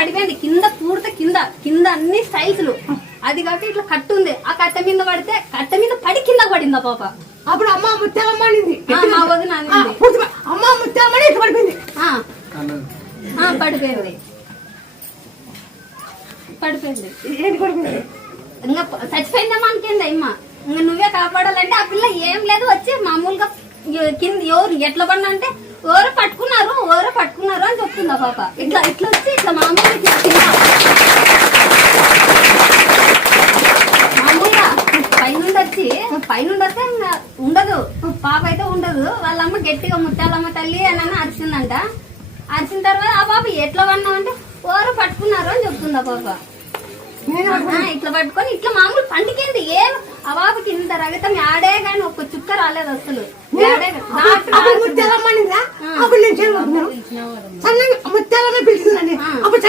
పడిపోయింది కింద పూర్తి కింద అన్ని స్టైల్స్ అది కాక ఇట్లా కట్టు ఉంది ఆ కట్ట మీద పడితే కట్ట మీద పడి కింద పడింది ఆ పాప. అప్పుడు అమ్మ ముత్యాలమ్మ అనింది, మా వదిన అనింది అమ్మ ముత్యాలమ్మ ఇట్లా పడిపోయింది. పడిపోయింది ఏంటి పడిపోయింది? ఇంకా చచ్చిపోయిందమ్మా అనుకుంది అమ్మ. ఇంకా నువ్వే కాపాడాలంటే ఆ పిల్ల ఏం లేదు వచ్చి మామూలుగా కింద ఎవరు ఎట్లా పడినా అంటే ఎవరో పట్టుకున్నారు అని చెప్తుంది ఆ పాప. ఇట్లా వచ్చి ఇట్లా మామూలుగా పైనుండి వస్తే ఇంకా ఉండదు పాప అయితే ఉండదు. వాళ్ళమ్మ గట్టిగా ముత్యాలమ్మ తల్లి అని అరిచిందంట. అరిచిన తర్వాత ఆ పాప ఎట్లా పడినా అంటే ఎవరో పట్టుకున్నారు అని చెప్తుంది ఆ పాప. ఇట్లా పట్టుకొని ఇట్లా మామూలు పండుకేంది ఏం ఆ బాబుకి ఇంత రగతం ఆడే గాని ఒక చుక్క రాలేదు అసలు. ముత్యాలమ్మ పిలిచిందండి. అప్పుడు